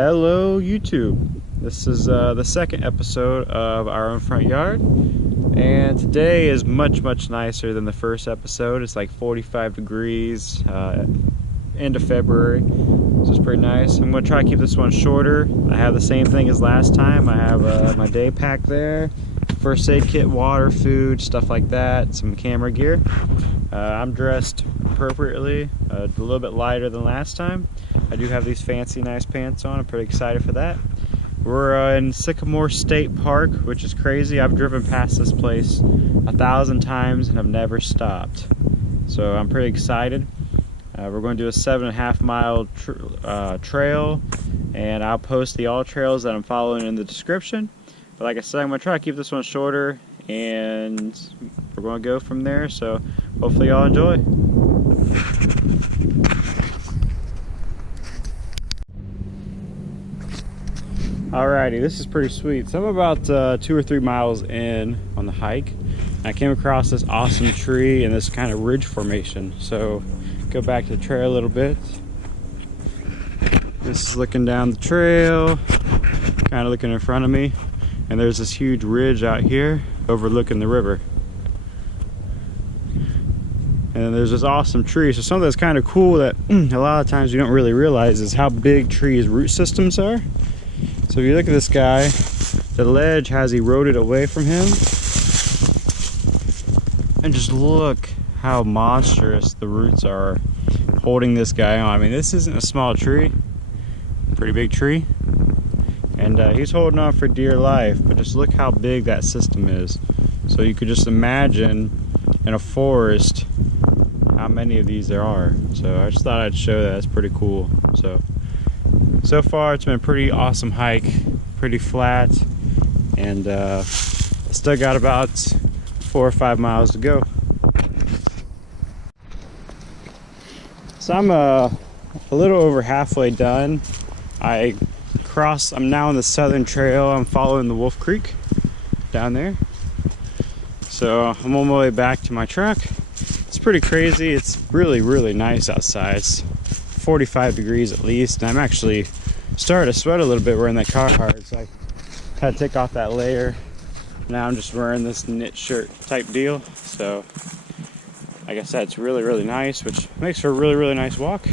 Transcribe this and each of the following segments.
Hello YouTube. This is the second episode of Our Own Front Yard, and today is much nicer than the first episode. It's like 45 degrees, end of February, so it's pretty nice. I'm going to try to keep this one shorter. I have the same thing as last time. I have my day pack there, first aid kit, water, food, stuff like that, some camera gear. I'm dressed appropriately, a little bit lighter than last time. I do have these fancy nice pants on. I'm pretty excited for that. We're in Sycamore State Park, which is crazy. I've driven past this place 1,000 times and I've never stopped, so I'm pretty excited. We're going to do a 7.5 mile trail, and I'll post the AllTrails that I'm following in the description. But like I said, I'm going to try to keep this one shorter, and we're going to go from there, so hopefully y'all enjoy. Alrighty, this is pretty sweet. So I'm about 2 or 3 miles in on the hike. I came across this awesome tree in this kind of ridge formation. So go back to the trail a little bit. This is looking down the trail, kind of looking in front of me, and there's this huge ridge out here overlooking the river. And then there's this awesome tree. So something that's kind of cool that a lot of times you don't really realize is how big trees' root systems are. So if you look at this guy, the ledge has eroded away from him. And just look how monstrous the roots are holding this guy on. I mean, this isn't a small tree, pretty big tree. And he's holding on for dear life, but just look how big that system is. So you could just imagine in a forest how many of these there are. So I just thought I'd show that. It's pretty cool. So far it's been a pretty awesome hike, pretty flat, and still got about 4 or 5 miles to go. So I'm a little over halfway done. I'm now on the southern trail. I'm following the Wolf Creek down there. So I'm on my way back to my truck. It's pretty crazy. It's really nice outside. It's 45 degrees at least, and I'm actually starting to sweat a little bit wearing that Carhartt, so I had to take off that layer. Now I'm just wearing this knit shirt type deal. So like I said, it's really nice, which makes for a really nice walk.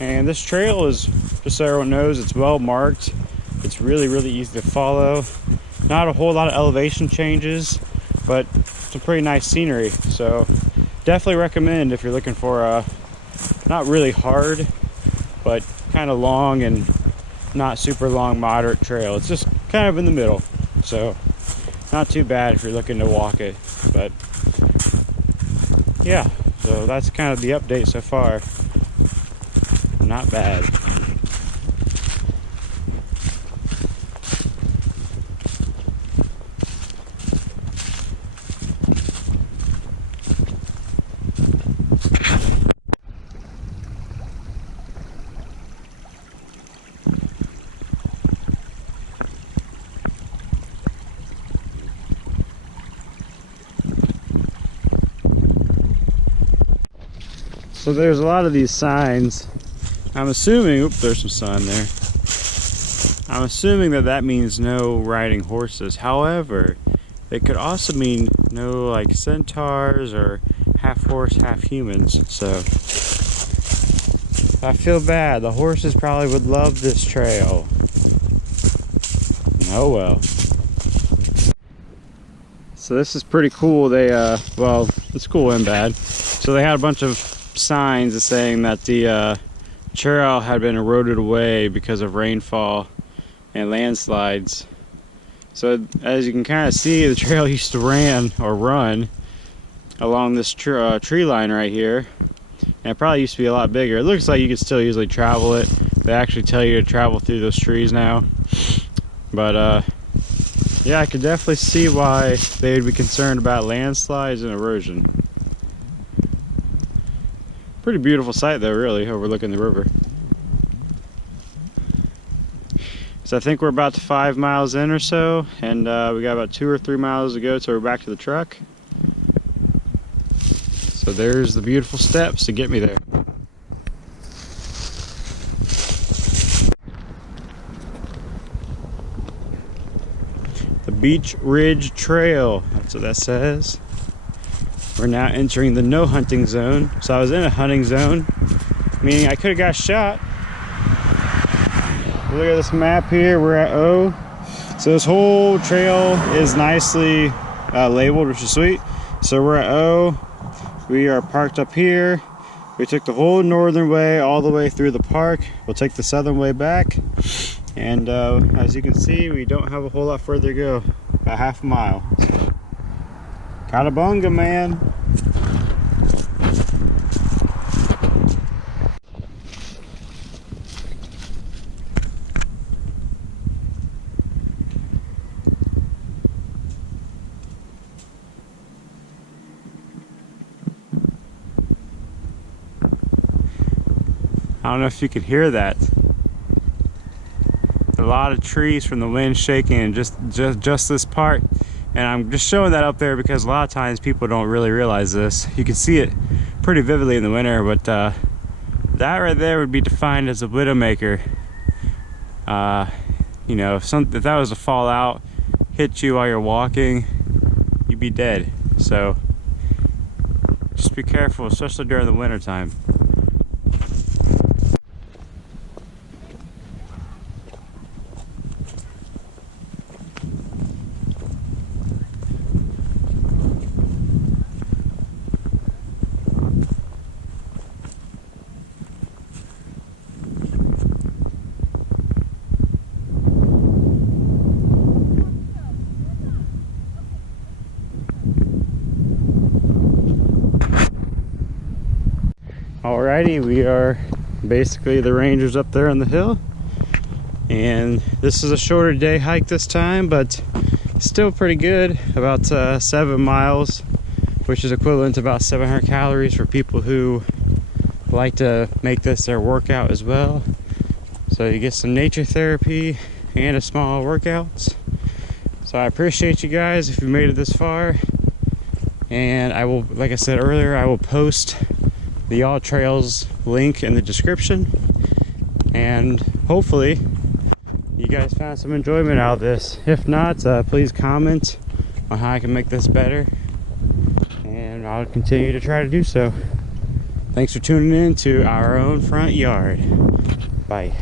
And this trail is, just so everyone knows, it's well marked. It's really easy to follow. Not a whole lot of elevation changes, but some pretty nice scenery. So definitely recommend if you're looking for a not really hard, but kind of long and not super long, moderate trail. It's just kind of in the middle, so not too bad if you're looking to walk it. But yeah, so that's kind of the update so far. Not bad. So there's a lot of these signs. I'm assuming, oops, there's some sun there. I'm assuming that means no riding horses. However, it could also mean no like centaurs or half horse, half humans. So I feel bad. The horses probably would love this trail. Oh well. So this is pretty cool. They, well, it's cool and bad. So they had a bunch of signs saying that the trail had been eroded away because of rainfall and landslides. So as you can kind of see, the trail used to run along this tree line right here, and it probably used to be a lot bigger. It looks like you could still easily travel it. They actually tell you to travel through those trees now, but yeah, I could definitely see why they'd be concerned about landslides and erosion. Pretty beautiful sight though, really, overlooking the river. So I think we're about 5 miles in or so, and we got about 2 or 3 miles to go till we're back to the truck. So there's the beautiful steps to get me there. The Beach Ridge Trail, that's what that says. We're now entering the no hunting zone. So I was in a hunting zone, meaning I could have got shot. Look at this map here, we're at O. So this whole trail is nicely labeled, which is sweet. So we're at O. We are parked up here. We took the whole northern way all the way through the park. We'll take the southern way back. And as you can see, we don't have a whole lot further to go. About half a mile. Cowabunga, man. I don't know if you could hear that. A lot of trees from the wind shaking, and just this part. And I'm just showing that up there because a lot of times people don't really realize this. You can see it pretty vividly in the winter, but that right there would be defined as a widowmaker. You know, if that was to fall out, hit you while you're walking, you'd be dead. So just be careful, especially during the winter time. Alrighty, we are basically the rangers up there on the hill, and this is a shorter day hike this time, but still pretty good. About 7 miles, which is equivalent to about 700 calories for people who like to make this their workout as well. So you get some nature therapy and a small workouts. So I appreciate you guys if you made it this far, and I will, like I said earlier, I will post the AllTrails link in the description, and hopefully you guys found some enjoyment out of this. If not, please comment on how I can make this better, and I'll continue to try to do so. Thanks for tuning in to Our Own Front Yard. Bye.